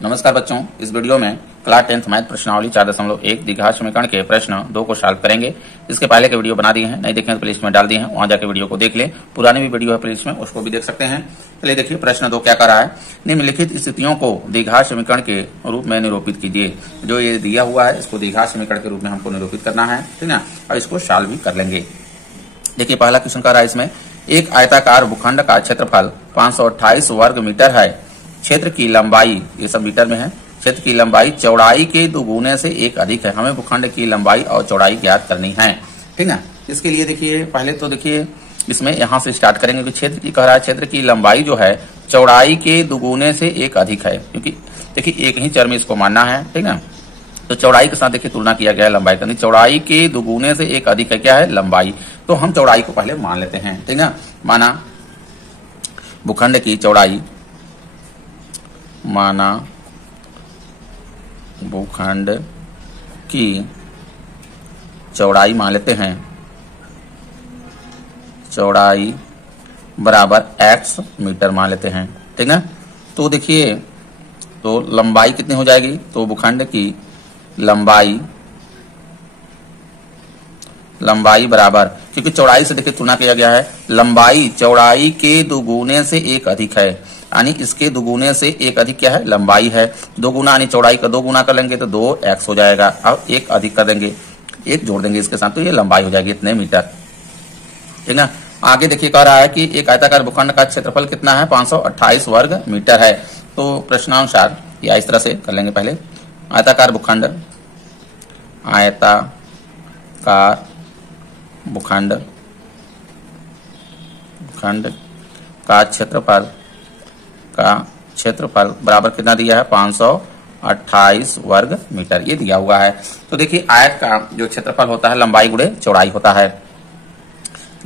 नमस्कार बच्चों, इस वीडियो में क्लास 10th मैथ प्रश्नावली 4.1 द्विघात समीकरण के प्रश्न 2 को सॉल्व करेंगे। इसके पहले के वीडियो बना दिए हैं, नहीं देखें तो प्लेलिस्ट में डाल दिए हैं, वहां जाके वीडियो को देख लें। पुरानी भी वीडियो है प्लेलिस्ट में, उसको भी देख सकते हैं। चलिए देखिए प्रश्न 2 क्या कर रहा है। निम्नलिखित स्थितियों को द्विघात समीकरण के रूप में निरूपित कीजिए। जो ये दिया हुआ है इसको द्विघात समीकरण के रूप में हमको निरूपित करना है, ठीक ना। अब इसको सॉल्व भी कर लेंगे। देखिए पहला क्वेश्चन कर रहा है इसमें, एक आयताकार भूखंड का क्षेत्रफल 528 वर्ग मीटर है। क्षेत्र की लंबाई, ये सब मीटर में है, क्षेत्र की लंबाई चौड़ाई के दुगुने से एक अधिक है। हमें भूखंड की लंबाई और चौड़ाई ज्ञात करनी है, ठीक ना। इसके लिए देखिए पहले तो देखिए इसमें यहां से स्टार्ट करेंगे कि क्षेत्र की कह रहा है, क्षेत्र की लंबाई जो है चौड़ाई के दुगुने से एक अधिक है, क्योंकि देखिए एक ही चर में इसको मानना है, ठीक ना। तो चौड़ाई के साथ देखिए तुलना किया गया है लंबाई का। चौड़ाई के दुगुने से एक अधिक है, क्या है, लंबाई। तो हम चौड़ाई को पहले मान लेते हैं, ठीक ना। माना भूखंड की चौड़ाई, माना भूखंड की चौड़ाई मान लेते हैं, चौड़ाई बराबर x मीटर मान लेते हैं, ठीक ना। तो देखिए तो लंबाई कितनी हो जाएगी, तो भूखंड की लंबाई बराबर, क्योंकि चौड़ाई से देखिए तुलना किया गया है, लंबाई चौड़ाई के दुगुने से एक अधिक है, यानी इसके दुगुने से एक अधिक क्या है, लंबाई है। दो गुना यानी चौड़ाई का 2 गुना कर लेंगे तो 2x हो जाएगा। अब एक अधिक कर देंगे, एक जोड़ देंगे इसके साथ, तो ये लंबाई हो जाएगी इतने मीटर, ठीक ना। आगे देखिए कह रहा है कि एक आयताकार भूखंड का क्षेत्रफल कितना है, 528 वर्ग मीटर है। तो प्रश्नानुसार या इस तरह से कर लेंगे पहले, आयताकार भूखंड का क्षेत्रफल बराबर कितना दिया है, 528 वर्ग मीटर, ये दिया हुआ है। तो देखिए आयत का जो क्षेत्रफल होता है लंबाई गुणे चौड़ाई होता है,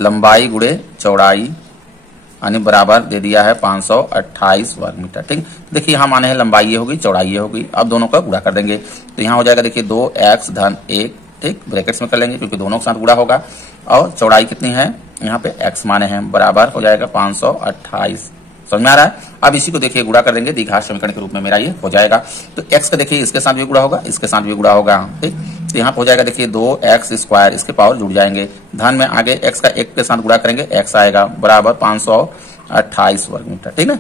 लंबाई गुणे चौड़ाई यानी बराबर दे दिया है 528 वर्ग मीटर, ठीक। देखिए यहाँ माने है लंबाई ये होगी, चौड़ाई ये होगी। अब दोनों का गुणा कर देंगे तो यहाँ हो जाएगा देखिए 2x धन 1, ठीक, ब्रैकेट्स में कर लेंगे क्योंकि दोनों के साथ गुणा होगा। और चौड़ाई कितनी है, यहाँ पे x माने हैं, बराबर हो जाएगा 528। समझ में आ रहा है। अब इसी को देखिए गुणा कर देंगे, द्विघात समीकरण के रूप में मेरा ये हो जाएगा। तो x का देखिए इसके साथ भी गुणा होगा, इसके साथ भी गुणा होगा, ठीक। तो यहाँ पे हो जाएगा देखिए 2x स्क्वायर, इसके पावर जुड़ जाएंगे, धन में आगे x का 1 के साथ गुणा करेंगे, x आएगा बराबर 528 वर्ग मीटर, ठीक ना।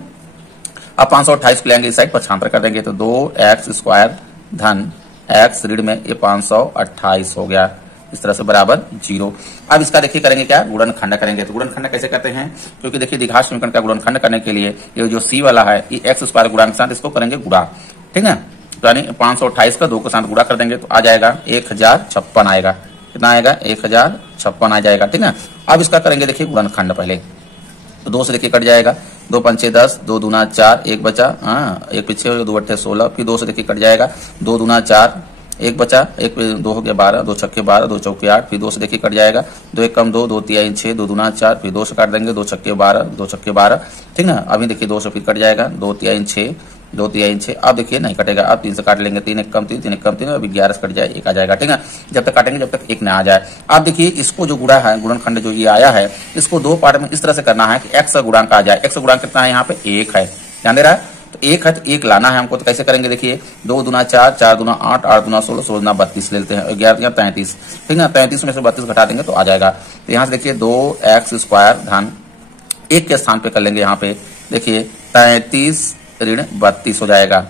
अब 528 को लेंगे इस साइड पर छांतर कर देंगे तो 2x स्क्वायर धन x ऋण में ये 528 हो गया, इस तरह से बराबर 0। अब इसका देखिए करेंगे क्या, गुणनखंड करेंगे। तो गुणनखंड कैसे करते हैं, क्योंकि देखिए द्विघात समीकरण का गुणनखंड करने के लिए ये जो c वाला है ये x स्क्वायर गुणा के साथ इसको करेंगे गुणा, ठीक है। तो यानी 528 का 2 के साथ गुणा कर देंगे तो आ जाएगा 1056 आएगा। कितना आएगा, 1056 आ जाएगा, ठीक है। अब इसका करेंगे देखिए गुणनखंड पहले, तो 2 से देखिए कट जाएगा, 2 पंचे 10, 2 दूना 4, 1 बचा, हाँ 1 पीछे 2 अट्ठे 16, फिर 2 से देखिए कट जाएगा, 2 दूना 4, 1 बचा, 1 2 हो गया 12, 2 छक्के 12, 2 चौके 8, फिर 2 से देखिए कट जाएगा, 2 1 कम 2, 2 3 6, 2 दूना 4, फिर 2 से काट देंगे, 2 छक्के 12, 2 छक्के 12, ठीक ना। अभी देखिए 2 से फिर कट जाएगा, 2 3 6, 2 3 6, अब देखिए नहीं कटेगा, अब 3 से काट लेंगे, 3 1 कम 3, 3 1 कम 3, अभी 11 से कट जाए 1 आ जाएगा, ठीक है। जब तक काटेंगे जब तक 1 ना आ जाए। अब देखिए इसको जो गुणा है, गुणनखंड जो ये आया है, इसको 2 पार्ट में इस तरह से करना है कि x का गुणांक आ जाए। x का गुणांक कितना है, यहाँ पे 1 है, ध्यान दे रहा है। तो 1 है तो 1 लाना है हमको। तो कैसे करेंगे देखिए, 2 दूना 4, 4 दूना 8, 8 दूना 16, 16 दूना 32 ले लेते हैं, 11 33, ठीक है। 33 में से 32 घटा देंगे तो आ जाएगा। तो यहाँ से देखिए 2x स्क्वायर धन 1 के स्थान पे कर लेंगे, यहाँ पे देखिए 33 ऋण 32 हो जाएगा,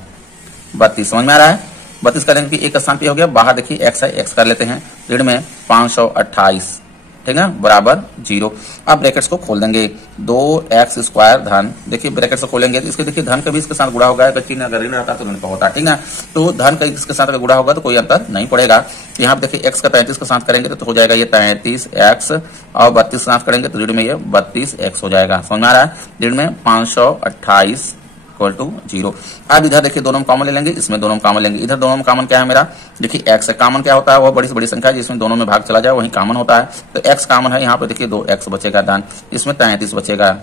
32। समझ में आ रहा है। 32 करेंगे कि 1 स्थान पे हो गया, बाहर देखिए x है, x कर लेते हैं, ऋण में 528, ठीक है, बराबर 0। अब ब्रैकेट्स को खोल देंगे, 2x स्क्वायर धन, देखिए ब्रैकेट्स को खोलेंगे तो इसके देखिए धन का भी इसके साथ गुणा होगा, चिन्ह अगर ऋण रहता तो ऋण का होता, ठीक ना। तो धन का इसके साथ अगर गुणा होगा तो कोई अंतर नहीं पड़ेगा। यहाँ पे देखिए x का 33 के साथ करेंगे तो हो जाएगा ये 33x, और 32 के साथ करेंगे तो ऋण में ये 32x हो जाएगा। समझ में आ रहा है। ऋण में 528 इक्वल टू 0। अब इधर देखिए दोनों कॉमन ले लेंगे, इसमें दोनों कॉमन लेंगे। इधर दोनों में कॉमन क्या है मेरा, देखिए x है, कॉमन क्या होता है, वो बड़ी से बड़ी संख्या जिसमें दोनों में भाग चला जाए वही कॉमन होता है। तो x कॉमन है, यहाँ पे देखिए 2x बचेगा धन, इसमें 33 बचेगा।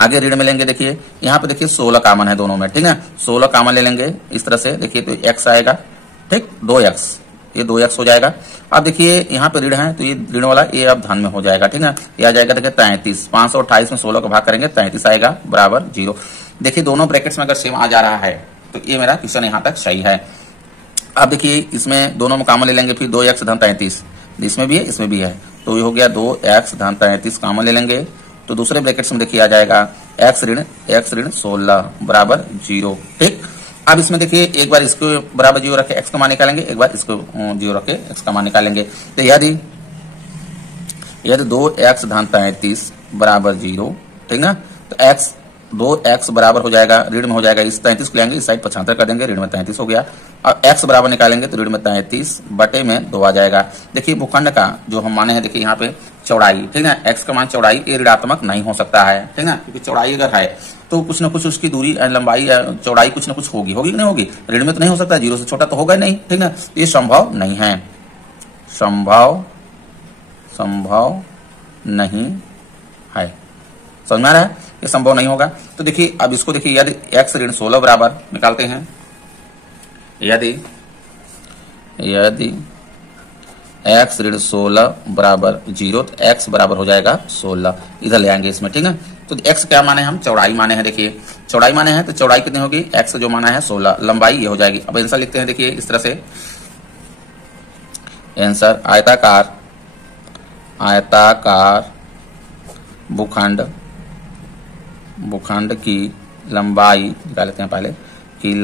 आगे ऋण में लेंगे, देखिए यहाँ पे देखिए 16 कॉमन है दोनों में, ठीक है। 16 कॉमन ले लेंगे इस तरह से, देखिए तो x आएगा, ठीक, 2x, ये 2x हो जाएगा। अब देखिए यहाँ पे ऋण है तो ये ऋण वाला ये अब धन में हो जाएगा, ठीक है। ये आ जाएगा देखिए 33, 528 में 16 का भाग करेंगे 33 आएगा बराबर 0। देखिए दोनों ब्रैकेट्स में अगर सेम आ जा रहा है तो ये मेरा क्वेश्चन यहाँ तक सही है। अब देखिए इसमें दोनों में कॉमन ले लेंगे, फिर 2x धन 33, इसमें भी है इसमें भी है, तो ये हो गया 2x धन 33 कॉमन ले लेंगे, तो दूसरे ब्रैकेट्स में देखिए आ जाएगा x ऋण 16 बराबर 0। ठीक, अब इसमें देखिए एक बार इसको बराबर 0 रखे x का मान निकालेंगे, एक बार इसको 0 रखे x का मान निकालेंगे। तो यदि 2x धन 33 बराबर 0, ठीक ना, तो x 2x बराबर हो जाएगा ऋण में हो जाएगा, इस 33 को लेंगे इस साइड 75 कर देंगे, ऋण में 33 हो गया। और x बराबर निकालेंगे तो ऋण में 33 बटे में 2 आ जाएगा। देखिए भूखंड का जो हम माने हैं, देखिए यहाँ पे चौड़ाई, ठीक ना, x का मान चौड़ाई ये ऋणात्मक नहीं हो सकता है, ठीक ना, क्योंकि चौड़ाई अगर है तो कुछ ना कुछ उसकी दूरी लंबाई चौड़ाई कुछ ना कुछ होगी कि नहीं होगी, ऋण में तो नहीं हो सकता, 0 से छोटा तो होगा नहीं, ठीक ना, ये संभव नहीं है, संभव नहीं है। समझ में आ रहा है, ये संभव नहीं होगा। तो देखिए अब इसको देखिए, यदि x ऋण 16 बराबर निकालते हैं, यदि x ऋण 16 बराबर 0, तो x बराबर हो जाएगा 16, इधर ले आएंगे इसमें, ठीक है। तो x क्या माने हम चौड़ाई माने हैं, देखिए चौड़ाई माने हैं, तो चौड़ाई कितनी होगी, x जो माना है 16, लंबाई ये हो जाएगी। अब आंसर लिखते हैं, देखिए इस तरह से आंसर आयताकार भूखंड की लंबाई निकाल लेते हैं पहले, कि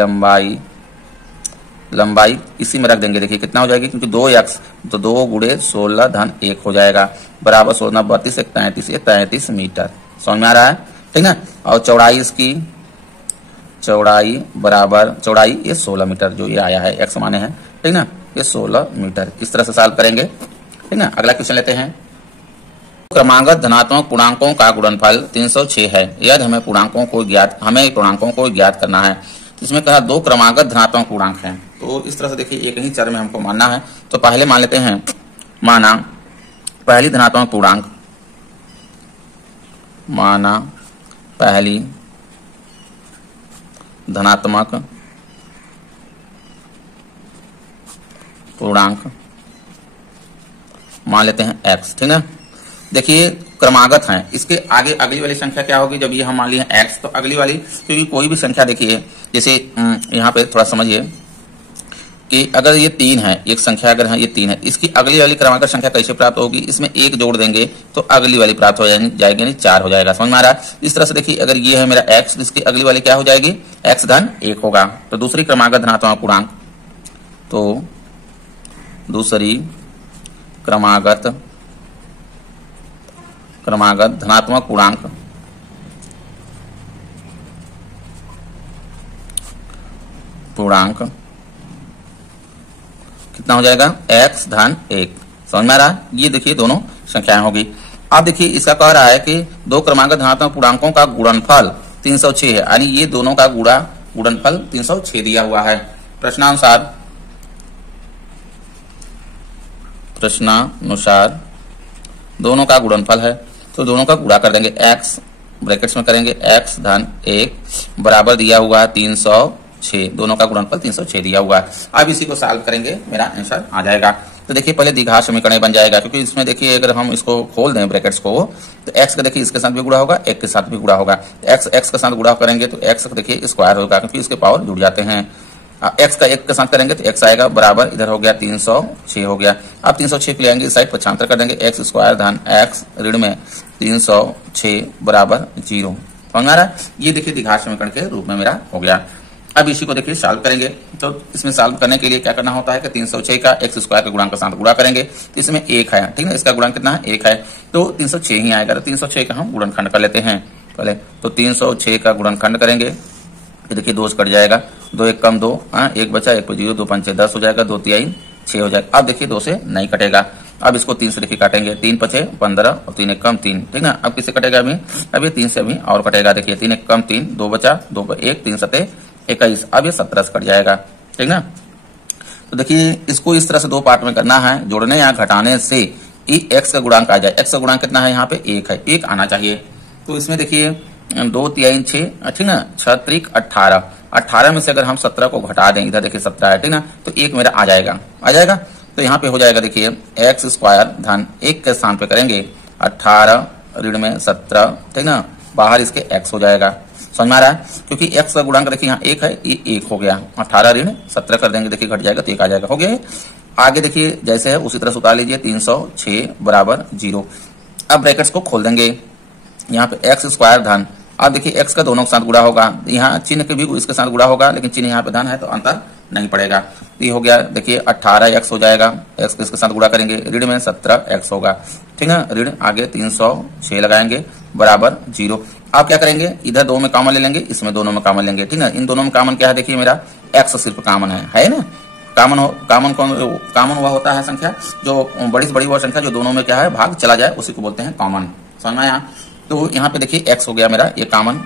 लंबाई इसी में रख देंगे, देखिए कितना हो जाएगी, क्योंकि 2x तो 2 गुणे 16 धन 1 हो जाएगा, बराबर 16 32 33, ये 33 मीटर। समझ में आ रहा है, ठीक ना। और चौड़ाई इसकी चौड़ाई बराबर चौड़ाई ये 16 मीटर जो ये आया है, x माने हैं, ठीक ना, ये 16 मीटर। इस तरह से सॉल्व करेंगे, ठीक ना। अगला क्वेश्चन लेते हैं, क्रमागत धनात्मक पूर्णांकों का गुणनफल 306 है, यदि हमें पूर्णांकों को ज्ञात करना है। इसमें कहा 2 क्रमागत धनात्मक पूर्णांक हैं, तो इस तरह से देखिए एक ही चर में हमको मानना है। तो पहले मान लेते हैं, माना पहली धनात्मक पूर्णांक, माना पहली धनात्मक पूर्णांक मान लेते हैं x, ठीक है। देखिए क्रमागत है, इसके आगे अगली वाली संख्या क्या होगी, जब ये हम मान लिए x, तो अगली वाली, क्योंकि कोई भी संख्या देखिए, जैसे यहाँ पे थोड़ा समझिए कि अगर ये 3 है, एक संख्या अगर है ये 3 है, इसकी अगली वाली क्रमागत संख्या कैसे प्राप्त होगी, इसमें 1 जोड़ देंगे तो अगली वाली प्राप्त हो जाएगी, यानी 4 हो जाएगा। समझ में आ रहा है। इस तरह से देखिए अगर ये है मेरा x, इसकी अगली वाली क्या हो जाएगी, x धन 1 होगा। तो दूसरी क्रमागत धनात्मक पूर्णांक, तो दूसरी क्रमागत धनात्मक पूर्णांक कितना हो जाएगा, x धन 1। समझ में आ रहा है, ये देखिए दोनों संख्याएं होगी। अब देखिए इसका कह रहा है कि 2 क्रमागत धनात्मक पूर्णांकों का गुणनफल 306 है, यानी ये दोनों का गुणनफल 306 दिया हुआ है। प्रश्नानुसार दोनों का गुणनफल है, तो दोनों का गुणा कर देंगे, x ब्रैकेट्स में करेंगे, x धन 1 बराबर दिया हुआ है 306, दोनों का गुणनफल 306 दिया हुआ है। अब इसी को सॉल्व करेंगे, मेरा आंसर आ जाएगा। तो देखिए पहले द्विघात समीकरण बन जाएगा, क्योंकि इसमें देखिए अगर हम इसको खोल दें ब्रैकेट्स को, तो x का देखिए इसके साथ भी गुणा होगा, 1 के साथ भी गुणा होगा, x के साथ गुणा करेंगे तो x देखिए स्क्वायर होगा, क्योंकि इसके पावर जुड़ जाते हैं। x का 1 के साथ करेंगे तो x आएगा बराबर, इधर हो गया 306 हो गया। अब 306 को ले आएंगे इस साइड 75 कर देंगे, x स्क्वायर धन x ऋण में 306 बराबर 0। समझ आ रहा है, ये देखिए द्विघात समीकरण के रूप में मेरा हो गया। अब इसी को देखिए सॉल्व करेंगे, तो इसमें सॉल्व करने के लिए क्या करना होता है कि 306 का x स्क्वायर के गुणांक के साथ गुणा करेंगे, तो इसमें 1 है, ठीक है, इसका गुणांक कितना है, 1 है, तो 306 ही आएगा। तो 306 का हम गुणनखंड कर लेते हैं पहले, तो 306 का गुणनखंड करेंगे, देखिए 2 कट जाएगा, 2 1 कम 2, 1 बचा, 1 पर 0, 2 5 10 हो जाएगा, 2 3 6 हो जाएगा। अब देखिए 2 से नहीं कटेगा, अब इसको 3 से देखिए काटेंगे, 3 5 15 और 3 1 कम 3, ठीक ना। अब किससे कटेगा, अब ये 3 से अभी और कटेगा, देखिए 3 1 कम 3, 2 बचा, 2 पर 1, 3 7 21, अब ये 17 से कट जाएगा, ठीक ना। तो देखिए इसको इस तरह से 2 पार्ट में करना है, जोड़ने या घटाने से x का गुणांक आ जाए। x का गुणांक कितना है, यहाँ पे 1 है, 1 आना चाहिए। तो इसमें देखिए 2 3 6, ठीक ना, 6 त्रिक 18, 18 में से अगर हम 17 को घटा दें, इधर देखिए 17 है, ठीक ना, तो 1 मेरा आ जाएगा। तो यहाँ पे हो जाएगा देखिए x स्क्वायर धन 1 के स्थान पे करेंगे 18 ऋण में 17, ठीक ना, बाहर इसके x हो जाएगा। समझ में आ रहा है? क्योंकि x का गुणांक देखिए यहाँ 1 है, ये 1 हो गया, 18 ऋण 17 कर देंगे, देखिए घट जाएगा तो 1 आ जाएगा, हो गया। आगे देखिए जैसे है उसी तरह से उतार लीजिए, 306 बराबर 0। अब ब्रैकेट्स को खोल देंगे, यहाँ पे एक्स स्क्वायर धन, अब देखिए एक्स का दोनों के साथ गुणा होगा, यहाँ चिन्ह के भी इसके साथ गुणा होगा, लेकिन चिन्ह यहाँ पे धन है तो अंतर नहीं पड़ेगा। ये हो गया, देखिए 18x हो जाएगा, एक्स के इसके साथ गुणा करेंगे, ऋण में 17x होगा, ठीक है। ऋण आगे 306 लगाएंगे बराबर 0। आप क्या करेंगे, इधर दो में कॉमन ले लेंगे, इसमें दोनों में कॉमन लेंगे, ठीक है। इन दोनों में कॉमन क्या है, देखिए मेरा एक्स सिर्फ कॉमन है ना। कॉमन वह होता है संख्या जो बड़ी से बड़ी वह संख्या जो दोनों में क्या है भाग चला जाए, उसी को बोलते हैं कॉमन। समझ में आया? तो यहाँ पे देखिए x हो गया मेरा ये कॉमन,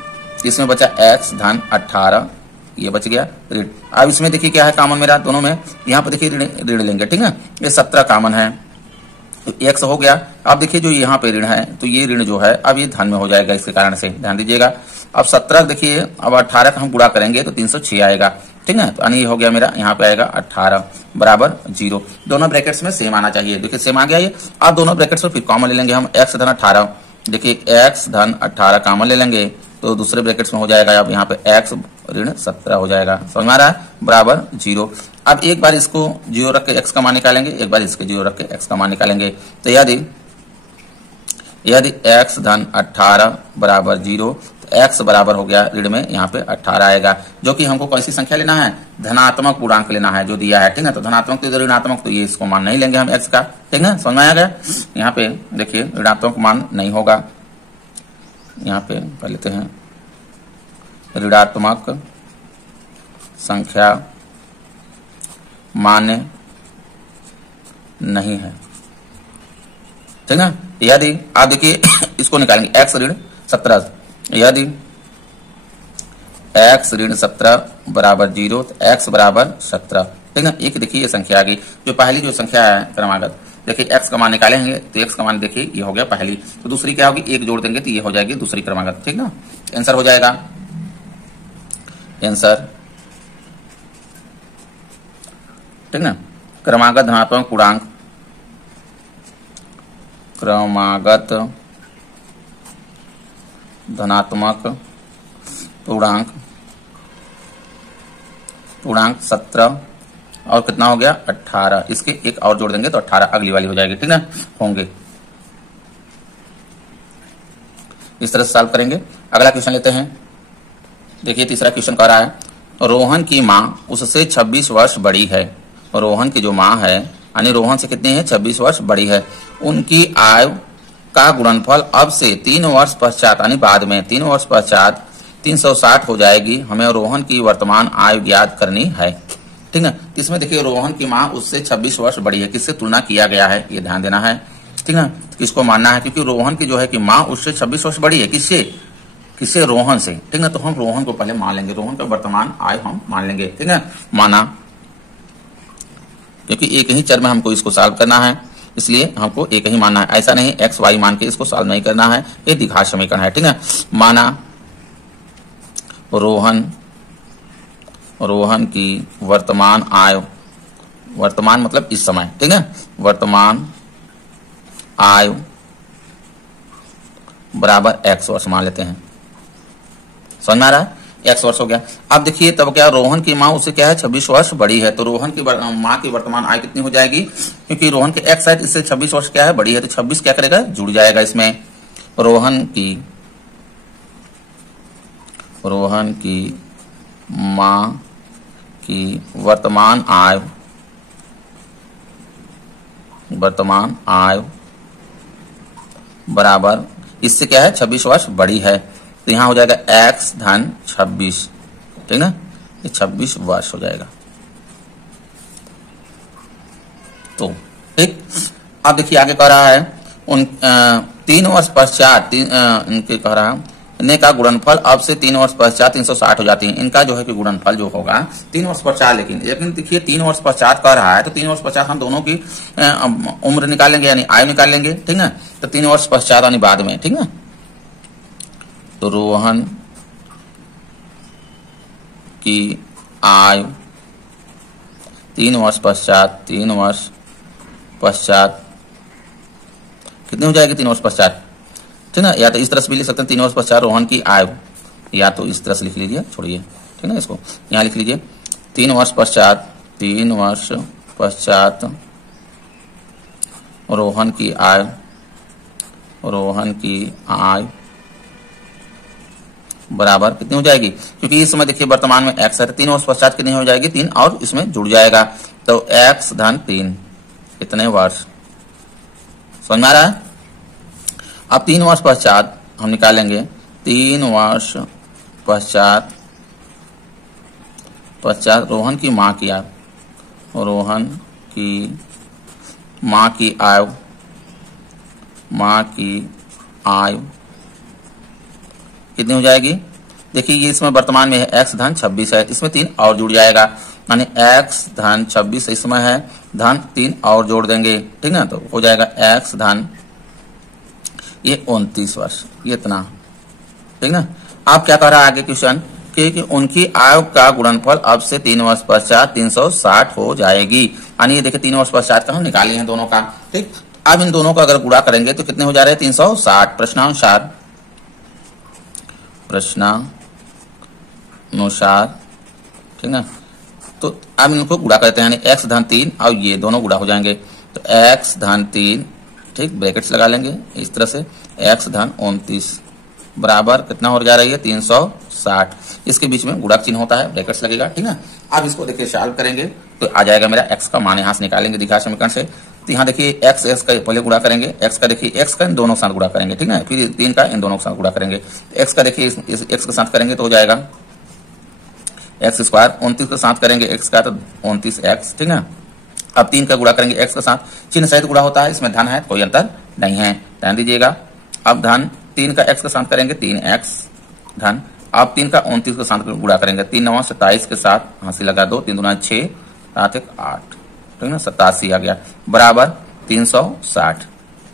इसमें बचा x धन 18, ये बच गया ऋण। अब इसमें देखिए क्या है कॉमन मेरा दोनों में, यहाँ पे देखिए ऋण लेंगे, ठीक है। ये 17 कॉमन है तो x हो गया। अब देखिए जो यहाँ पे ऋण है तो ये ऋण जो है अब ये धन में हो जाएगा, इसके कारण से ध्यान दीजिएगा। अब 17 देखिए, अब 18 का हम गुणा करेंगे तो 306 आएगा, ठीक है। तो ये हो गया मेरा, यहाँ पे आएगा 18 बराबर 0। दोनों ब्रैकेट्स में सेम आना चाहिए, देखिए सेम आ गया ये। अब दोनों ब्रैकेट्स में फिर कॉमन ले लेंगे हम, x धन 18, देखिए x धन 18 कॉमन ले लेंगे तो दूसरे ब्रैकेट्स में हो जाएगा, अब यहाँ पे x ऋण 17 हो जाएगा, समझ में आ रहा है, बराबर 0। अब एक बार इसको 0 रख के x का मान निकालेंगे, एक बार इसके 0 रख के x का मान निकालेंगे। तो यदि x धन 18 बराबर 0 तो x बराबर हो गया ऋण में यहाँ पे 18 आएगा, जो कि हमको कौन सी संख्या लेना है, धनात्मक पूर्णांक लेना है जो दिया है, ठीक है। तो धनात्मक तो ऋणात्मक, तो ये इसको मान नहीं लेंगे हम x का, ठीक है, समझ में आ गया। यहाँ पे देखिए ऋणात्मक मान नहीं होगा, यहाँ पे कर लेते हैं ऋणात्मक संख्या मान्य नहीं है, ठीक है। यदि आप देखिए इसको निकालेंगे x ऋण 17, यदि x ऋण 17 बराबर 0 तो x बराबर 17, ठीक है। एक देखिए ये संख्या आ गई, जो पहली जो संख्या है क्रमागत, देखिए x का मान निकालेंगे तो x का मान देखिए ये हो गया पहली, तो दूसरी क्या होगी, एक जोड़ देंगे तो ये हो जाएगी दूसरी क्रमागत, ठीक ना। आंसर हो जाएगा, आंसर ठीक ना। क्रमागत धनात्मक पूर्णांक, क्रमागत धनात्मक पूर्णांक 17 और कितना हो गया 18, इसके एक और जोड़ देंगे तो 18 अगली वाली हो जाएगी, ठीक ना, होंगे। इस तरह से सॉल्व करेंगे। अगला क्वेश्चन लेते हैं, देखिए तीसरा क्वेश्चन कह रहा है, रोहन की मां उससे 26 वर्ष बड़ी है, रोहन की जो मां है यानी रोहन से कितनी है 26 वर्ष बड़ी है, उनकी आयु का गुणनफल अब से 3 वर्ष पश्चात यानी बाद में 3 वर्ष पश्चात 360 हो जाएगी, हमें रोहन की वर्तमान आयु ज्ञात करनी है, ठीक है। इसमें देखिए रोहन की मां उससे 26 वर्ष बड़ी है, किससे तुलना किया गया है ये ध्यान देना है, ठीक है। किसको मानना है, क्योंकि रोहन की जो है कि मां उससे 26 वर्ष बड़ी है, किससे रोहन से, ठीक है। तो हम रोहन को पहले मान लेंगे, रोहन का वर्तमान आयु हम मान लेंगे, ठीक है, माना, क्योंकि एक ही चर में हमको इसको सॉल्व करना है, इसलिए हमको एक ही मानना है, ऐसा नहीं एक्स वाई मान के इसको सॉल्व नहीं करना है, ये द्विघात समीकरण है, ठीक है। माना रोहन की वर्तमान आयु, वर्तमान मतलब इस समय, ठीक है, वर्तमान आयु बराबर x वर्ष मान लेते हैं, समझ में आ रहा है, x वर्ष हो गया। अब देखिए तब क्या रोहन की मां उससे क्या है 26 वर्ष बड़ी है, तो रोहन की मां की वर्तमान आयु कितनी हो जाएगी, क्योंकि रोहन के x है इससे 26 वर्ष क्या है बड़ी है, तो 26 क्या करेगा जुड़ जाएगा इसमें। रोहन की मां की वर्तमान आयु बराबर इससे क्या है 26 वर्ष बड़ी है, तो यहां हो जाएगा x धन 26, ठीक ना, ये 26 वर्ष हो जाएगा। तो ठीक, अब देखिए आगे कह रहा है उन 3 वर्ष पश्चात इनके कह रहा है ने का गुणनफल अब से 3 वर्ष पश्चात 360 हो जाती है, इनका जो है कि गुणनफल जो होगा 3 वर्ष पश्चात, लेकिन देखिए 3 वर्ष पश्चात कह रहा है, तो 3 वर्ष पश्चात हम दोनों की उम्र निकाल लेंगे यानी आयु निकाल लेंगे, ठीक है। तो 3 वर्ष पश्चात यानी बाद में, ठीक है। तो रोहन की आयु 3 वर्ष पश्चात कितनी हो जाएगी 3 वर्ष पश्चात, ठीक है। या तो इस तरह से भी लिख सकते हैं 3 वर्ष पश्चात रोहन की आयु या तो इस तरह से लिख लीजिए, छोड़िए, ठीक है। इसको यहाँ लिख लीजिए 3 वर्ष पश्चात, 3 वर्ष पश्चात रोहन की आय, रोहन की आय बराबर कितनी हो जाएगी, क्योंकि इस समय देखिए वर्तमान में x है, 3 वर्ष पश्चात कितनी हो जाएगी, 3 और इसमें जुड़ जाएगा, तो x धन 3 कितने वर्ष, समझ में आ रहा है। अब 3 वर्ष पश्चात हम निकालेंगे, 3 वर्ष पश्चात रोहन की माँ की आय, रोहन की माँ की आय, माँ की आय कितनी हो जाएगी, देखिए ये इसमें वर्तमान में है x धन 26 है, इसमें 3 और जुड़ जाएगा, यानी x धन 26 इसमें है, धन 3 और जोड़ देंगे, ठीक ना, तो हो जाएगा x धन ये 29 वर्ष, ये इतना, ठीक ना। आप क्या कह रहा है आगे क्वेश्चन कि उनकी आयु का गुणनफल अब से 3 वर्ष पश्चात 360 हो जाएगी, यानी ये देखिए 3 वर्ष पश्चात का हम निकाले हैं दोनों का, ठीक। अब इन दोनों का अगर गुणा करेंगे तो कितने हो जा रहे हैं, 360, प्रश्नानुसार, ठीक ना। तो अब इनको गुणा करते हैं, यानी x धन 3 और ये दोनों गुणा हो जाएंगे, तो x धन 3, ठीक, ब्रैकेट्स लगा लेंगे इस तरह से, x धन 29 बराबर कितना हो जा रही है, 360, इसके बीच में गुणा चिन्ह होता है, ब्रैकेट्स लगेगा, ठीक है। अब इसको देखिए सॉल्व करेंगे तो आ जाएगा मेरा x का मान, यहां से निकालेंगे दिखा समीकरण से, तो यहाँ देखिए x का पहले गुणा करेंगे, x का देखिए x का इन दोनों के साथ गुणा करेंगे, ठीक है, फिर 3 का इन दोनों के साथ गुणा करेंगे, x का देखिए इस x के साथ करेंगे तो हो जाएगा x स्क्वायर, 29 के साथ करेंगे x का तो 29x, ठीक है। अब 3 का गुणा करेंगे x के साथ, चिन्ह सहित गुणा होता है, इसमें धन है, कोई अंतर नहीं है, ध्यान दीजिएगा। अब धन 3 का x के साथ करेंगे 3x धन, अब 3 का 29 के साथ गुणा करेंगे, 3 9 27 के साथ हंसी लगा 2, 3 दूना 6, 7 1 8, ठीक है, 87 आ गया बराबर 360,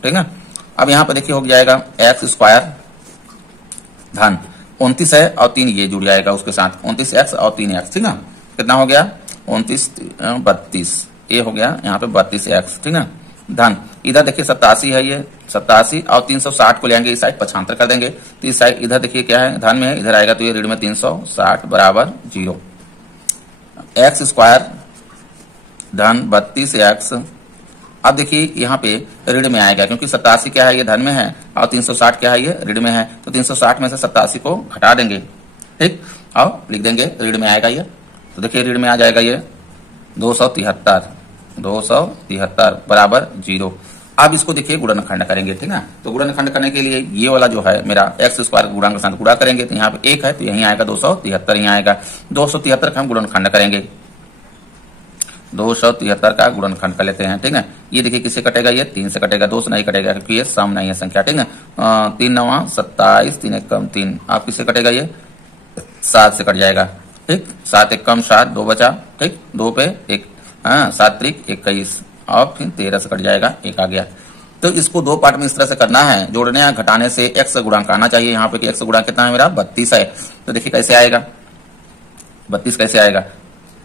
ठीक है। अब यहाँ पर देखिए हो जाएगा x स्क्वायर धन 29 है और 3 ये जुड़ जाएगा उसके साथ, 29x और 3x, ठीक है, कितना हो गया 29 32, ये हो गया यहाँ पे 32x, ठीक है, धन इधर देखिए 87 है, ये 87 और 360 को लेंगे इस साइड 75 कर देंगे, तो इस साइड इधर देखिए क्या है, धन में है, इधर आएगा तो ये ऋण में 360 बराबर 0, x स्क्वायर धन 32x, अब देखिए यहाँ पे ऋण में आएगा क्योंकि 87 क्या है, ये धन में है और 360 क्या है, ये ऋण में है, तो 360 में से 87 को घटा देंगे, ठीक, और लिख देंगे ऋण में आएगा ये, तो देखिए ऋण में आ जाएगा ये 273 बराबर 0। अब इसको देखिए गुणनखंड करेंगे, ठीक है, तो गुणनखंड करने के लिए ये वाला जो है मेरा x स्क्वायर गुणा के साथ गुणा करेंगे, तो यहाँ पे 1 है तो यहीं आएगा 273, यहाँ आएगा 273 का हम गुणनखंड करेंगे, 273 का गुणनखंड कर लेते हैं, ठीक है। ये देखिए किससे कटेगा, ये 3 से कटेगा, 2 से नहीं कटेगा क्योंकि ये सम नहीं है संख्या, ठीक है। 3 9 27, 3 1 कम 3, आप किससे कटेगा, ये 7 से कट जाएगा, ठीक, 7 1 कम 7, 2 बचा, ठीक, 2 पे 1, 7 3 21 और फिर 13 से कट जाएगा, 1 आ गया। तो इसको 2 पार्ट में इस तरह से करना है, जोड़ने या घटाने से x का गुणांक आना चाहिए, यहाँ पे कि x का गुणांक कितना है मेरा 32 है, तो देखिए कैसे आएगा, 32 कैसे आएगा,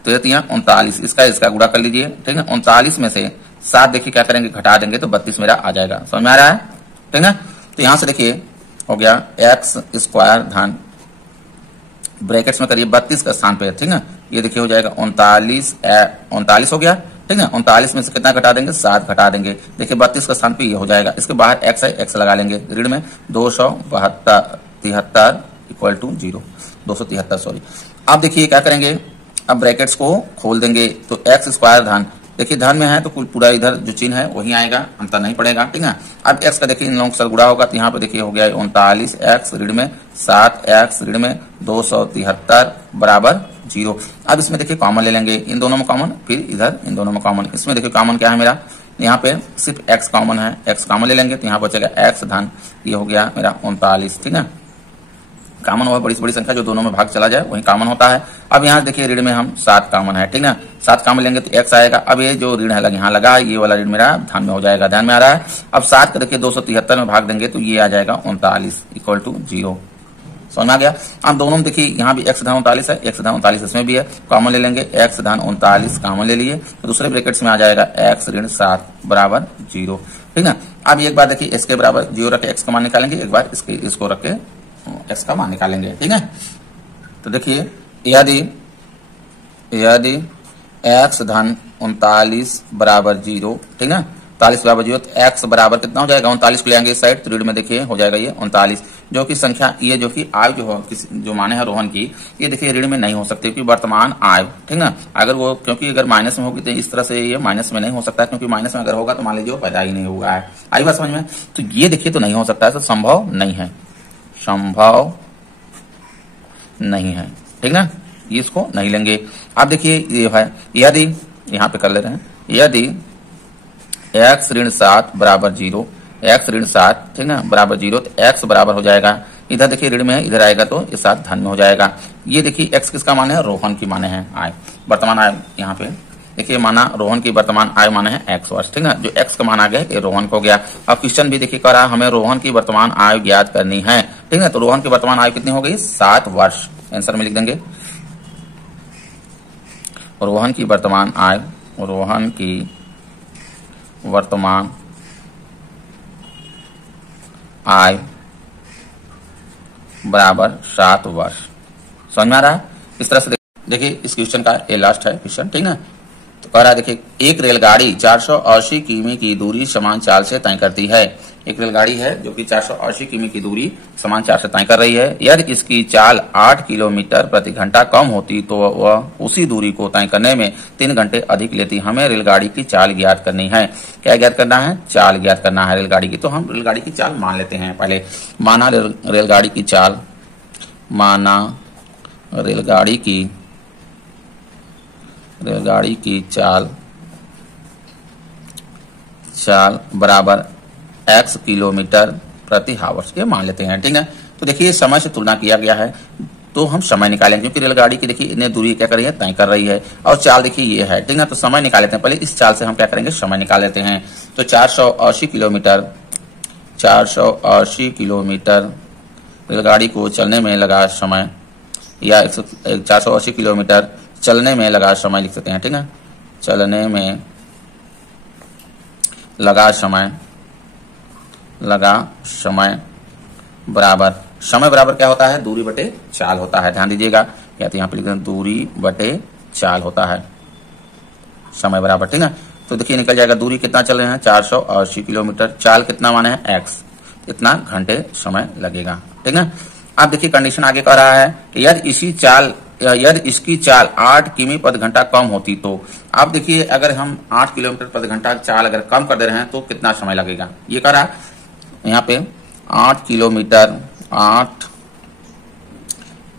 तो ये 39, इसका गुणा कर लीजिए, ठीक है, 39 में से 7 देखिए क्या करेंगे, घटा देंगे तो 32 मेरा आ जाएगा, समझ में आ रहा है, ठीक है। तो यहां से देखिए हो गया x स्क्वायर धन ब्रैकेट्स में करिए 32 का स्थान पे, ठीक है, ये देखिए हो जाएगा 39 हो गया, ठीक है, 39 में से कितना घटा देंगे, 7 घटा देंगे, देखिए 32 का स्थान पे ये हो जाएगा, इसके बाहर x है, x लगा लेंगे, ऋण में 273 इक्वल टू 0, 273 सॉरी। अब देखिए क्या करेंगे, अब ब्रैकेट्स को खोल देंगे, तो x स्क्वायर धन, देखिए धन में है तो पूरा इधर जो चिन्ह है वही आएगा, अंतर नहीं पड़ेगा, ठीक है। अब x का देखिए इन लोगों के साथ गुणा होगा, तो यहाँ पे देखिए हो गया 39x ऋण में 7x ऋण में 273 बराबर 0। अब इसमें देखिए कॉमन ले लेंगे, इन दोनों में कॉमन, फिर इधर इन दोनों में कॉमन, इसमें देखिए कॉमन क्या है मेरा, यहाँ पे सिर्फ x कॉमन है, x कॉमन ले लेंगे तो यहाँ बचेगा x धन, ये हो गया मेरा 39, ठीक है, कॉमन हुआ, बड़ी से बड़ी संख्या जो दोनों में भाग चला जाए वही कॉमन होता है। अब यहाँ देखिए ऋण में हम 7 कॉमन है, ठीक है, 7 कॉमन लेंगे तो x आएगा, अब ये जो ऋण है यहाँ लगा है, ये वाला ऋण मेरा धन में हो जाएगा, ध्यान में आ रहा है। अब 7 का देखिए 273 में भाग देंगे तो ये आ जाएगा 39 इक्वल टू 0, समझ में आ गया। अब दोनों में देखिए यहाँ भी x धन 39 है, x धन 39 इसमें भी है, कॉमन ले लेंगे, x धन 39 कॉमन ले लिए, तो दूसरे ब्रैकेट्स में आ जाएगा x ऋण 7 बराबर 0, ठीक है। अब एक बार देखिए इसके बराबर 0 रख के x का मान निकालेंगे, एक बार इसको रख के x का मान निकालेंगे। ठीक है, तो देखिए यदि x धन 39 बराबर 0, ठीक है, 39 बराबर 0, तो x बराबर कितना हो जाएगा, 39 को ले आएंगे इस साइड, तो ऋण में देखिए हो जाएगा ये 39, जो कि संख्या ये जो कि आय जो माने है रोहन की, ये देखिए ऋण में नहीं हो सकती क्योंकि वर्तमान आय, ठीक ना, अगर वो क्योंकि अगर माइनस में होगी तो इस तरह से ये माइनस में नहीं हो सकता, क्योंकि माइनस में अगर होगा तो मान लीजिए पैदा ही नहीं होगा। आई बात समझ में? तो ये देखिए तो नहीं हो सकता है, तो संभव नहीं है, संभव नहीं है, ठीक ना, ये इसको नहीं लेंगे। आप देखिए ये है, यदि यहां पे कर ले रहे हैं, यदि x ऋण 7 बराबर 0, x ऋण 7, ठीक ना, बराबर 0, तो x बराबर हो जाएगा, इधर देखिए ऋण में है, इधर आएगा तो ये 7 धन में हो जाएगा। ये देखिए x किसका मान है, रोहन की माने है आय, वर्तमान आय, यहाँ पे देखिए माना रोहन की वर्तमान आय माने है x वर्ष, ठीक ना, जो x का मान आ गया ये रोहन को गया। अब क्वेश्चन भी देखिए कह रहा है हमें रोहन की वर्तमान आय ज्ञात करनी है, ठीक ना, तो रोहन की वर्तमान आय कितनी हो गई, 7 वर्ष, आंसर में लिख देंगे रोहन की वर्तमान आय, रोहन की वर्तमान आय बराबर 7 वर्ष। समझ में आ रहा है? इस तरह से देखिए इस क्वेश्चन का ये लास्ट है क्वेश्चन, ठीक ना, तो कह रहा है देखिए एक रेलगाड़ी 480 किमी की दूरी समान चाल से तय करती है। एक रेलगाड़ी है जो कि 480 किमी की दूरी समान चाल से तय कर रही है। यदि इसकी चाल 8 किलोमीटर प्रति घंटा कम होती तो वह उसी दूरी को तय करने में 3 घंटे अधिक लेती। हमें रेलगाड़ी की चाल ज्ञात करनी है। क्या ज्ञात करना है? चाल ज्ञात करना है रेलगाड़ी की। तो हम रेलगाड़ी की चाल मान लेते हैं पहले। माना रेलगाड़ी की चाल, माना रेलगाड़ी की चाल बराबर x किलोमीटर प्रति हावर्स, ये मान लेते हैं, ठीक है। तो देखिए समय से तुलना किया गया है तो हम समय निकालेंगे, क्योंकि रेलगाड़ी की देखिए इतनी दूरी क्या कर रही है, तय कर रही है, और चाल देखिए ये है, ठीक है। तो समय निकाल लेते हैं पहले, इस चाल से हम क्या करेंगे, समय निकाल लेते हैं। तो 480 किलोमीटर रेलगाड़ी को चलने में लगा समय, या 480 किलोमीटर चलने में लगा समय लिख सकते हैं, ठीक है। चलने में लगा समय बराबर, समय बराबर क्या होता है, दूरी बटे चाल होता है, ध्यान दीजिएगा। या तो यहाँ पे लिखते हैं दूरी बटे चाल होता है समय बराबर, ठीक है। तो देखिए निकल जाएगा, दूरी कितना चल रहे हैं 480 किलोमीटर, चाल कितना माने हैं x, इतना घंटे समय लगेगा, ठीक है। अब देखिए कंडीशन आगे कह रहा है कि यदि इसकी चाल 8 किमी प्रति घंटा कम होती तो। आप देखिए अगर हम 8 किलोमीटर प्रति घंटा चाल अगर कम कर दे रहे हैं तो कितना समय लगेगा, ये कह रहा है यहाँ पे 8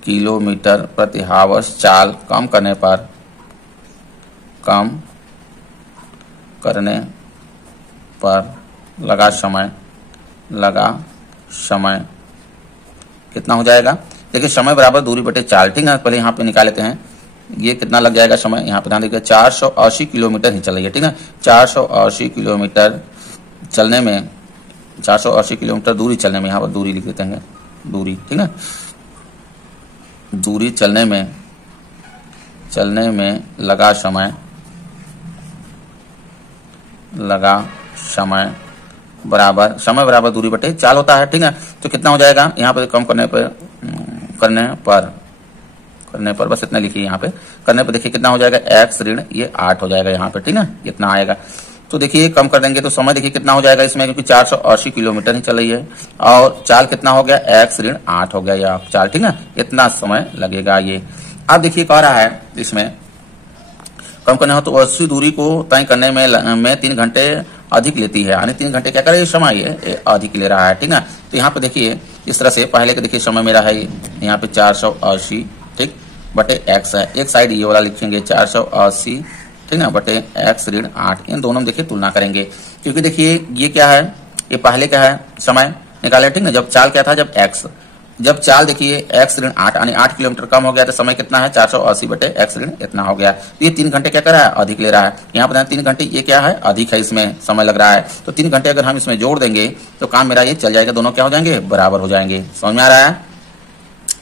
किलोमीटर प्रति हावर्स चाल कम करने पर लगा समय कितना हो जाएगा। देखिए समय बराबर दूरी बटे चाल, ठीक है। पहले यहाँ पे निकाल लेते हैं, ये कितना लग जाएगा समय, यहाँ पे ध्यान देखिए 480 किलोमीटर ही चल रही है, ठीक है। 480 किलोमीटर चलने में, 480 किलोमीटर दूरी चलने में, यहाँ पर दूरी लिख देते हैं, दूरी, ठीक है। दूरी चलने में लगा समय बराबर, समय बराबर दूरी बटे चाल होता है, ठीक है। तो कितना हो जाएगा, यहाँ पे कम करने पर बस इतना लिखिए, यहाँ पे करने पर देखिए कितना हो जाएगा, x ऋण ये 8 हो जाएगा यहाँ पे, ठीक है, इतना आएगा। तो देखिए कम कर देंगे तो समय देखिए कितना हो जाएगा इसमें, क्योंकि 480 किलोमीटर ही चल रही है, और चाल कितना हो गया, x ऋण 8 हो गया या चाल, ठीक है, इतना समय लगेगा ये। अब देखिए कह रहा है इसमें कम करना हो तो उसी दूरी को तय करने में 3 घंटे अधिक लेती है, यानी 3 घंटे क्या करे समय ये अधिक ले रहा है, ठीक है। तो यहाँ पे देखिए इस तरह से पहले के देखिए समय मेरा है यहाँ पे 480, ठीक, बटे x है, एक साइड ये वाला लिखेंगे 480, ठीक है, बटे x ऋण 8, इन दोनों में देखिए तुलना करेंगे, क्योंकि देखिए ये क्या है, ये पहले क्या है, समय निकाले, ठीक है। जब चाल क्या था, जब चाल देखिए x ऋण 8 यानी 8 किलोमीटर कम हो गया, तो समय कितना है 480 बटे x ऋण इतना हो गया। तो ये 3 घंटे क्या कर रहा है, अधिक ले रहा है। यहाँ पर 3 घंटे ये क्या है, अधिक है, इसमें समय लग रहा है। तो 3 घंटे अगर हम इसमें जोड़ देंगे तो काम मेरा ये चल जाएगा, दोनों क्या हो जाएंगे, बराबर हो जाएंगे। समझ में आ रहा है?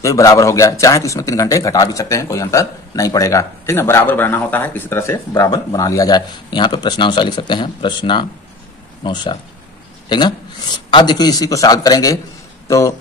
तो ये बराबर हो गया। चाहे तो इसमें 3 घंटे घटा भी सकते हैं, कोई अंतर नहीं पड़ेगा, ठीक है। बराबर बनाना होता है, किसी तरह से बराबर बना लिया जाए। यहाँ पे प्रश्नानुसार लिख सकते हैं, प्रश्नानुसार, ठीक है। अब देखिए इसी को सॉल्व करेंगे तो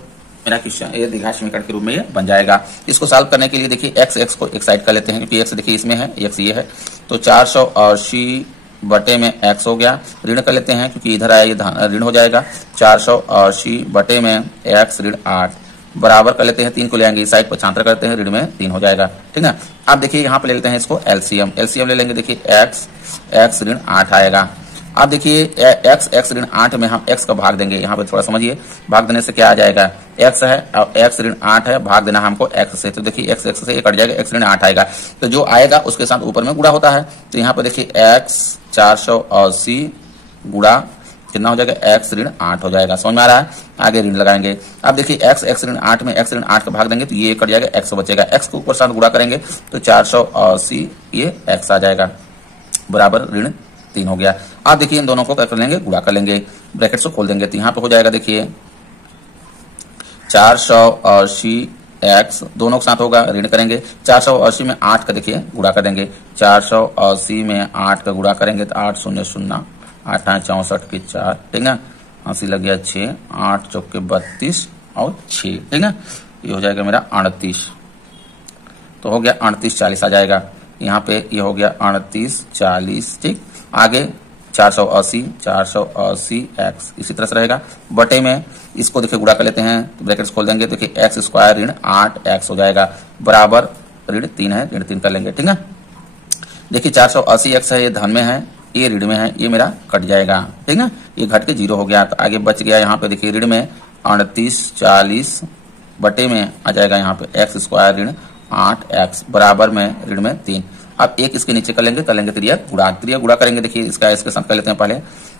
मेरा क्वेश्चन ये द्विघात समीकरण के रूप में ये बन जाएगा। इसको सॉल्व करने के लिए देखिए एक्स को एक साइड कर लेते हैं, क्योंकि एक्स देखिए इसमें है, एक्स ये है, तो 480 बटे में एक्स हो गया। ऋण कर लेते हैं क्योंकि इधर आया ये ऋण हो जाएगा, 480 बटे में एक्स ऋण 8 बराबर कर लेते हैं, 3 को ले आएंगे इस साइड, पक्षांतर करते हैं, ऋण में 3 हो जाएगा। ठीक है, अब देखिए यहाँ पे ले लेते हैं इसको एलसीएम ले लेंगे। देखिए एक्स ऋण 8 आएगा। अब देखिए एक्स ऋण 8 में हम एक्स का भाग देंगे, यहाँ पे थोड़ा समझिए, भाग देने से क्या आ जाएगा, एक्स है और एक्स ऋण 8 है, भाग देना हमको एक्स से, तो देखिए एक्स से ये कट जाएगा, एक्स ऋण 8 आएगा, तो जो आएगा उसके साथ ऊपर में गुणा होता है, तो यहाँ पे देखिए एक्स 480 गुणा कितना हो जाएगा, एक्स ऋण 8 हो जाएगा। समझ में आ रहा है, आगे ऋण लगाएंगे। अब देखिए एक्स ऋण 8 में एक्स ऋण 8 का भाग देंगे तो ये कट जाएगा, एक्स बचेगा, एक्स को ऊपर साथ गुणा करेंगे तो 480 ये एक्स आ जाएगा, बराबर ऋण 3 हो गया। अब देखिए इन दोनों को क्या कर लेंगे, गुणा कर लेंगे, ब्रैकेट को खोल देंगे, तो यहाँ पे हो जाएगा देखिए 480 एक्स, दोनों के साथ होगा, ऋण करेंगे, 480 में 8 का देखिए गुणा कर देंगे, 480 में 8 का गुणा करेंगे तो 8 0 0 8 64 के 4, ठीक है, 80 लग गया 6, 8 चौके 32 और 6, ठीक है, ये हो जाएगा मेरा 38, तो हो गया 38 40 आ जाएगा, यहाँ पे ये हो गया 38 40, ठीक। आगे 480 एक्स इसी तरह से रहेगा, बटे में इसको देखिए गुणा कर लेते हैं, तो ब्रैकेट्स खोल देंगे, देखिए एक्स स्क्वायर ऋण 8 एक्स हो जाएगा, बराबर ऋण 3 है, ऋण 3 कर लेंगे, ठीक है। देखिए 480 एक्स है, ये धन में है, ये ऋण में है, ये मेरा कट जाएगा, ठीक है, ये घट के 0 हो गया, तो आगे बच गया यहाँ पे देखिए ऋण में 38 40 बटे में आ जाएगा यहाँ पे एक्स स्क्वायर ऋण 8 एक्स, बराबर में ऋण में 3। अब एक इसके नीचे कर लेंगे त्रिया गुणा करेंगे, देखिए इसका इसके साथ कर लेते हैं पहले,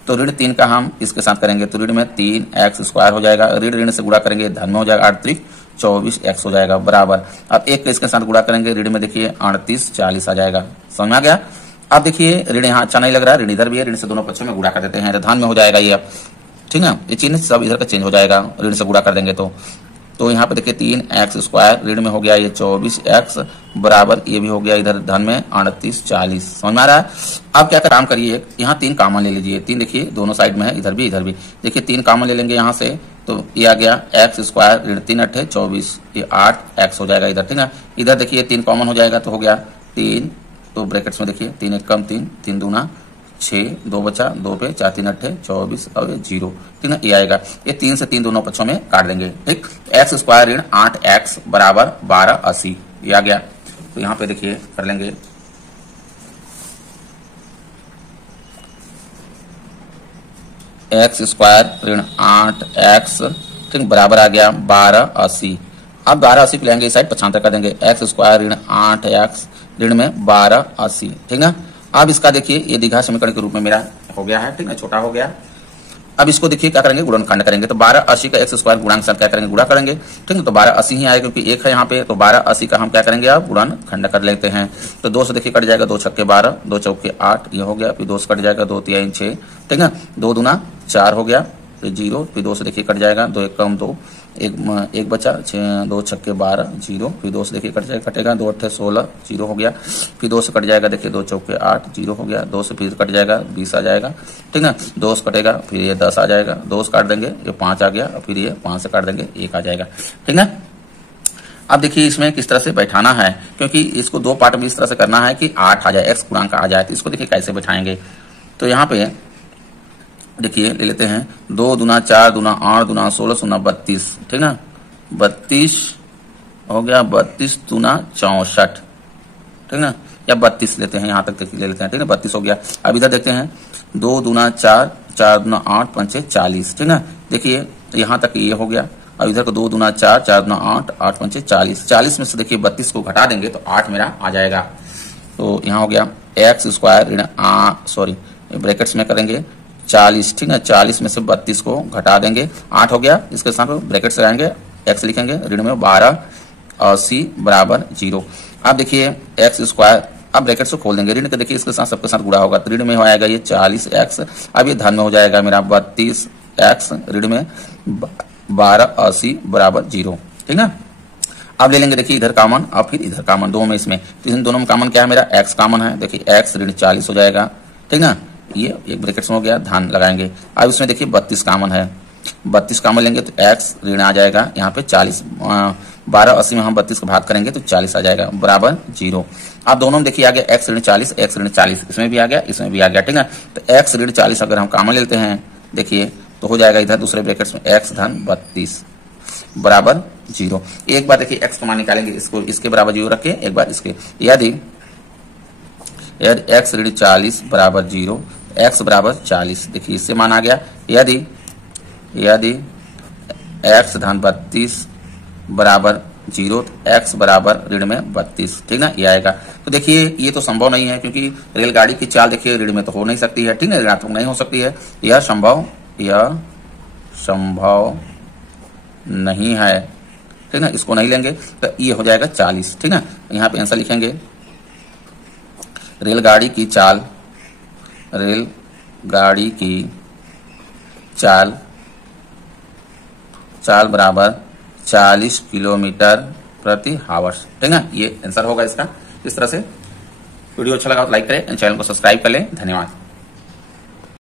तो ऋण 3 का हम इसके साथ करेंगे, तो ऋण में 3 एक्स स्क्वायर हो जाएगा, ऋण से गुणा करेंगे, धन में हो जाएगा 8 3 24 एक्स हो जाएगा, बराबर। अब एक इसके साथ गुणा करेंगे, ऋण में देखिए 38 40 आ जाएगा, समझ आ गया। अब देखिए ऋण यहाँ अच्छा नहीं लग रहा है, ऋण इधर भी है, ऋण से दोनों पक्षों में गुणा कर देते हैं, तो धन में हो जाएगा ये, अब ठीक है, ये चिन्ह सब इधर का चेंज हो जाएगा, ऋण से गुणा कर देंगे तो यहाँ पे देखिए 3 एक्स स्क्वायर, ऋण में हो गया ये 24 एक्स, बराबर ये भी हो गया इधर धन में 38 40, समझ में आ रहा है। अब क्या काम करिए, यहाँ 3 कॉमन ले लीजिए, 3 देखिए दोनों साइड में है, इधर भी देखिए 3 कॉमन ले लेंगे यहाँ से, तो ये आ गया एक्स स्क्वायर ऋण 3 8 24, ये 8 एक्स हो जाएगा इधर, ठीक है। इधर देखिए 3 कॉमन हो जाएगा, तो हो गया 3, तो ब्रैकेट्स में देखिए 3 1 कम 3 3 दूना 6, 2 बचा, 2 पे 4 3 8 24 और 0, ठीक है, ये आएगा, ये 3 से 3 दोनों पक्षों में काट देंगे, ठीक। एक्स स्क्वायर ऋण 8 एक्स बराबर 1280, ये आ गया, तो यहाँ पे देखिए कर लेंगे, एक्स स्क्वायर ऋण 8 एक्स, ठीक, बराबर आ गया 1280। अब 1280 पे लेंगे इस साइड, पक्षांतर कर देंगे, एक्स स्क्वायर ऋण 8 एक्स ऋण में 1280, ठीक है। अब इसका देखिए ये द्विघात समीकरण के रूप में मेरा हो गया है, ठीक है, छोटा हो गया। अब इसको देखिए क्या करेंगे, गुणनखंड करेंगे, तो 1280 का एक्स स्क्वायर गुणांक साथ क्या करेंगे, गुणा करेंगे, ठीक है, तो 1280 ही आएगा क्योंकि एक है यहाँ पे, तो 1280 का हम क्या करेंगे, अब गुणनखंड कर लेते हैं, तो 2 से देखिए कट जाएगा, 2 छक्के 12 2 चौके 8, ये हो गया, फिर 2 से कट जाएगा, 2 3 6, ठीक है, 2 दूना 4 हो गया, फिर 0, फिर 2 से देखिए कट जाएगा, 2 1 कम 2 एक बचा, 2 छक्के 12 0, फिर 2 से देखिए कट जाएगा, कटेगा 2 8 16 0 हो गया, फिर 2 से कट जाएगा, देखिए 2 चौके 8 0 हो गया, 2 से फिर कट जाएगा 20 आ जाएगा, ठीक है, 2 से कटेगा, फिर ये 10 आ जाएगा, 2 से काट देंगे ये 5 आ गया, फिर ये 5 से काट देंगे 1 आ जाएगा, ठीक है। अब देखिए इसमें किस तरह से बैठाना है, क्योंकि इसको 2 पार्ट में इस तरह से करना है कि 8 आ जाए, एक्स गुणांक आ जाए, तो इसको देखिए कैसे बैठाएंगे, तो यहाँ पे देखिए ले लेते हैं, 2 दूना 4 दूना 8 दूना 16 दूना 32, ठीक है, 32 हो गया, 32 दूना 64, ठीक है, या 32 लेते हैं, यहाँ तक ले लेते हैं, ठीक है, 32 हो गया। अब इधर देखते हैं, 2 दूना 4 4 दूना 8 5 40, ठीक है, देखिए यहाँ तक ये हो गया। अब इधर को 2 दूना 4 4 दूना 8 8 5 40, 40 में से देखिए 32 को घटा देंगे तो 8 मेरा आ जाएगा, तो यहाँ हो गया एक्स स्क्वायर ऋण सॉरी ब्रैकेट्स में करेंगे 40, ठीक है, 40 में से 32 को घटा देंगे, 8 हो गया, इसके साथ ब्रैकेट्स लगाएंगे, एक्स लिखेंगे, ऋण में 1280 बराबर 0। अब देखिए एक्स स्क्वायर, अब ब्रैकेट्स को खोल देंगे, ऋण के देखिए इसके साथ सबके साथ गुणा होगा, तो ऋण में हो आएगा ये 40 एक्स, अब ये धन में हो जाएगा मेरा 32 एक्स, ऋण में 1280 बराबर 0, ठीक है। अब ले लेंगे देखिए इधर कॉमन और फिर इधर कॉमन, दो में इसमें, तो इन दोनों में कॉमन क्या है, मेरा एक्स कॉमन है, देखिए एक्स ऋण 40 हो जाएगा, ठीक है, ये एक ब्रैकेट्स में हो गया, धन लगाएंगे। अब इसमें देखिए 32 कॉमन है, 32 कॉमन लेंगे तो x ऋण आ जाएगा यहाँ पे 40। 1280 में हम 32 को भाग करेंगे तो 40 आ जाएगा बराबर 0। आप दोनों में देखिए आ गया x ऋण 40, x ऋण 40, इसमें भी आ गया, इसमें भी आ गया, ठीक है। तो x ऋण 40 अगर हम कॉमन लेते हैं देखिए तो हो जाएगा इधर दूसरे ब्रैकेट्स में x धन 32 बराबर 0। एक बार देखिए x को मान निकालेंगे, इसको इसके बराबर 0 रख के एक बार इसके, यदि x ऋण 40 बराबर 0, x बराबर 40, देखिए इससे मान आ गया। यदि x धन 32 बराबर 0 तो x बराबर ऋण में 32, ठीक ना, ये आएगा। तो देखिए ये तो संभव नहीं है क्योंकि रेलगाड़ी की चाल देखिए ऋण में तो हो नहीं सकती है, ठीक है, ऋणात्मक नहीं हो सकती है, यह संभव नहीं है, ठीक ना, इसको नहीं लेंगे तो ये हो जाएगा 40, ठीक ना। यहाँ पे आंसर लिखेंगे रेलगाड़ी की चाल बराबर 40 किलोमीटर प्रति हावर्स, ठीक है, ये आंसर होगा इसका। इस तरह से वीडियो अच्छा लगा तो लाइक करें, चैनल को सब्सक्राइब कर लें। धन्यवाद।